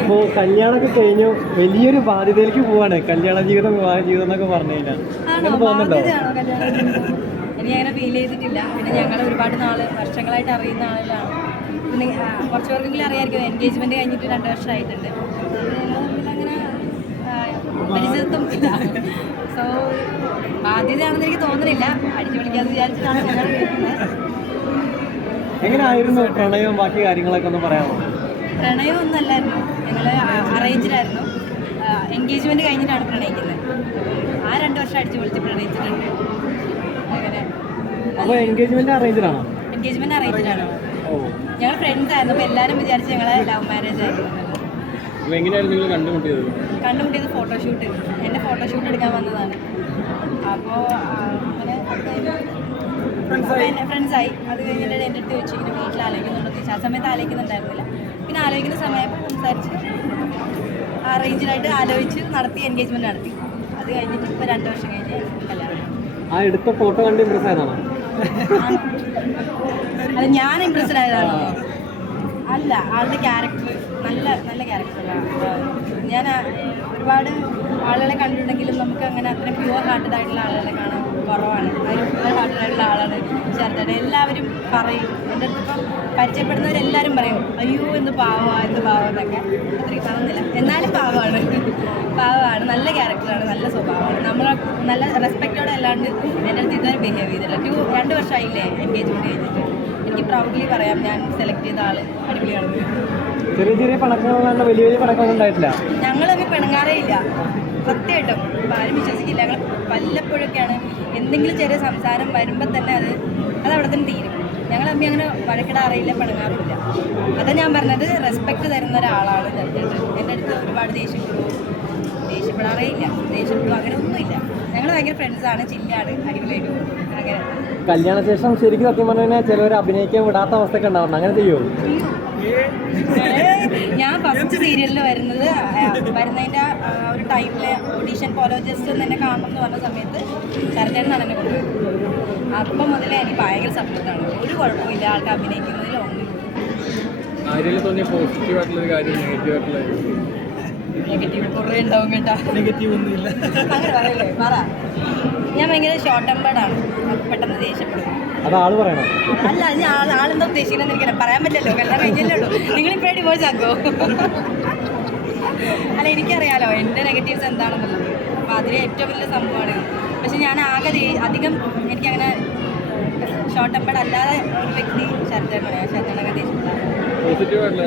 അപ്പോ കല്യാണമൊക്കെ കഴിഞ്ഞു. വലിയൊരു ബാധ്യതയിലേക്ക് പോവാണ്. കല്യാണ ജീവിതം വിവാഹ ജീവിതം എന്നൊക്കെ പറഞ്ഞു കഴിഞ്ഞാൽ തോന്നുന്നുണ്ടോ എനിക്ക് അങ്ങനെ ഫീൽ ചെയ്തിട്ടില്ല. പിന്നെ ഞങ്ങൾ ഒരുപാട് നാൾ വർഷങ്ങളായിട്ട് അറിയുന്ന ആളുകളാണ്. പിന്നെ കുറച്ച് പേർക്കെങ്കിലും അറിയാമായിരിക്കും. എൻഗേജ്മെന്റ് കഴിഞ്ഞിട്ട് രണ്ട് വർഷമായിട്ടുണ്ട്. അങ്ങനെ ഇല്ല. സോ ബാധ്യതയാണെന്ന് എനിക്ക് തോന്നുന്നില്ല. അടിച്ചു വിളിക്കാന്ന് വിചാരിച്ചിട്ടാണ് ഞങ്ങൾ എങ്ങനെയായിരുന്നു പ്രണയവും ബാക്കി കാര്യങ്ങളൊക്കെ ഒന്ന് പറയാമോ? പ്രണയമൊന്നല്ലായിരുന്നു ഞങ്ങൾ അറേഞ്ച്ഡായിരുന്നു എൻഗേജ്മെന്റ് കഴിഞ്ഞിട്ടാണ് പ്രണയിക്കുന്നത്. ആ രണ്ട് വർഷം അടിച്ചു പൊളിച്ച് പ്രണയിച്ചിട്ടുണ്ട്. അങ്ങനെ. അപ്പോൾ എൻഗേജ്മെന്റ് അറേഞ്ച്ഡ് ആണോ? എൻഗേജ്മെന്റ് അറേഞ്ച്ഡാണ് ഓ. ഞങ്ങൾ ഫ്രണ്ട്സ് ആയിരുന്നു. അപ്പോൾ എല്ലാവരും വിചാരിച്ച് ഞങ്ങളെ ലവ് മാരേജ് ആയിരുന്നു. എങ്ങനെയായിരുന്നു നിങ്ങൾ കണ്ടുമുട്ടിയത്? കണ്ടുമുട്ടിയത് ഫോട്ടോഷൂട്ട് എന്റെ ഫോട്ടോഷൂട്ട് എടുക്കാൻ വന്നതാണ്. അപ്പോൾ അങ്ങനെ ഫ്രണ്ട്സായി അത് കഴിഞ്ഞിട്ട് എന്റെ അടുത്ത് ചോദിച്ചു ഇങ്ങനെ വീട്ടിൽ ആലോചിക്കുന്നുണ്ടോ. ചോദിച്ചു ആ സമയത്ത് ആലോചിക്കുന്നുണ്ടായിരുന്നില്ല. പിന്നെ ആലോചിക്കുന്ന സമയത്ത് സംസാരിച്ച് അറേഞ്ച്ഡായിട്ട് ആലോചിച്ച് നടത്തി എൻഗേജ്മെന്റ് നടത്തി. അത് കഴിഞ്ഞിട്ട് ഇപ്പോൾ രണ്ട് വർഷം കഴിഞ്ഞ് കല്യാണം ആ എടുത്ത ഫോട്ടോ കണ്ട് ഇമ്പ്രസ് ആയതാണോ? അത് ഞാൻ ഇമ്പ്രസ്ഡ് ആയതാണോ? അല്ല ആളുടെ ക്യാരക്ടർ നല്ല നല്ല ക്യാരക്ടറാണ് ഞാൻ ഒരുപാട് ആളുകളെ കണ്ടിട്ടുണ്ടെങ്കിലും നമുക്ക് അങ്ങനെ അത്ര പ്യുവർ ഹാർട്ടഡ് ആയിട്ടുള്ള ആളുകളെ കാണാൻ കുറവാണ്. പ്യുവർ ഹാർട്ടഡ് ആയിട്ടുള്ള ആളാണ് ശരത്തേട്ടൻ എല്ലാവരും പറയും. എന്റെ അടുത്തിപ്പം പരിചയപ്പെടുന്നവരെല്ലാവരും പറയും അയ്യോ എന്ന് പാവമാ എന്ത് പാവം എന്നൊക്കെ. അത്രയും പറഞ്ഞില്ല. എന്നാലും പാവമാണ് പാവമാണ് നല്ല ക്യാരക്ടറാണ്. നല്ല സ്വഭാവമാണ്. നമ്മൾ നല്ല റെസ്പെക്റ്റോടെ അല്ലാണ്ട് എന്റെ അടുത്ത് ഇതുവരെ ബിഹേവ് ചെയ്തില്ല ടു രണ്ട് വർഷമായില്ലേ എൻഗേജ്മെന്റ് കഴിഞ്ഞിട്ട്. എനിക്ക് പ്രൗഡ്ലി പറയാം ഞാൻ സെലക്ട് ചെയ്ത ആൾ അടിപൊളിയാണ്. ചെറിയ ചെറിയ പണക്കങ്ങളാണ് വലിയ വലിയ പണക്കമൊന്നും ഉണ്ടായിട്ടില്ല. പിണങ്ങാറേ ഇല്ല. സത്യമായിട്ടും ഇപ്പം ആരും വിശ്വസിക്കില്ല. ഞങ്ങൾ വല്ലപ്പോഴൊക്കെയാണ് എന്തെങ്കിലും ചെറിയ സംസാരം വരുമ്പോൾ തന്നെ അത് അത് അവിടെ തന്നെ തീരും. ഞങ്ങൾ അമ്മി അങ്ങനെ വഴക്കിടാറില്ല പിണങ്ങാറില്ല അതാ ഞാൻ പറഞ്ഞത് റെസ്പെക്ട് തരുന്ന ഒരാളാണ് എന്റെ അടുത്ത് ഒരുപാട് ദേഷ്യപ്പെടും ദേഷ്യപ്പെടാറേ ഇല്ല. ഭയങ്കര ഫ്രണ്ട്സാണ് ചില്ലാണ് അടിപൊളിയായിട്ട് അങ്ങനെ. കല്യാണ ശേഷം ശരിക്കും സത്യം പറഞ്ഞാൽ ചിലവർ അഭിനയിക്കാൻ വിടാത്ത അവസ്ഥയൊക്കെ ഉണ്ടാവുന്നു അങ്ങനെ ചെയ്യുമോ ഞാൻ ഫസ്റ്റ് സീരിയലിൽ വരുന്നത് വരുന്നതിന്റെ വരുന്നതിന്റെ ഒരു ടൈമിൽ ഓഡീഷൻ ഫോളോ ജസ്റ്റ് ഒന്ന് എന്നെ കാണണം എന്ന് പറഞ്ഞ സമയത്ത് ശരത്തേട്ടനാണ് എന്നെ കൊണ്ടുപോയി അപ്പം മുതലേ എനിക്ക് ഭയങ്കര സപ്പോർട്ടാണ് ഒരു കുഴപ്പമില്ല ആൾക്ക് അഭിനയിക്കുന്നതിലോ ഒന്നും ആര്യയിൽ തോന്നിയ പോസിറ്റീവ് ആയിട്ടുള്ള ഒരു കാര്യം നെഗറ്റീവ് ആയിട്ടുള്ള നെഗറ്റീവ് കുറേ ഉണ്ടാവും കേട്ടാ നെഗറ്റീവ് ഒന്നുമില്ല അങ്ങനെ പറയല്ലേ? പറ. ഞാൻ ഭയങ്കര ഷോർട്ട് ടെമ്പേർഡാണ് പെട്ടെന്ന് ദേഷ്യപ്പെടും. അത് ആൾ പറയണം? അല്ല അത് ആൾ ആളെന്താ ഉദ്ദേശിക്കുന്നത് എനിക്കറിയാം പറയാൻ പറ്റില്ലല്ലോ. കല്യാണം കഴിഞ്ഞല്ലേ ഉള്ളൂ. നിങ്ങൾ ഇപ്പോഴേ ഡിവോഴ്സ് ആക്കോ? അല്ല എനിക്കറിയാലോ എന്റെ നെഗറ്റീവ്സ് എന്താണെന്നുള്ളത്. അപ്പോൾ അതിലെ ഏറ്റവും വലിയ സംഭവമാണ് പക്ഷെ ഞാൻ ആകെ അധികം അധികം എനിക്കങ്ങനെ ഷോർട്ട് ടെമ്പേർഡ് അല്ലാതെ ഒരു വ്യക്തി ശരത്തേനാണ് ഞാൻ ശരത്തേനൊക്കെ ദേഷ്യപ്പെടാറ് പോസിറ്റീവ് ആയിട്ടുള്ള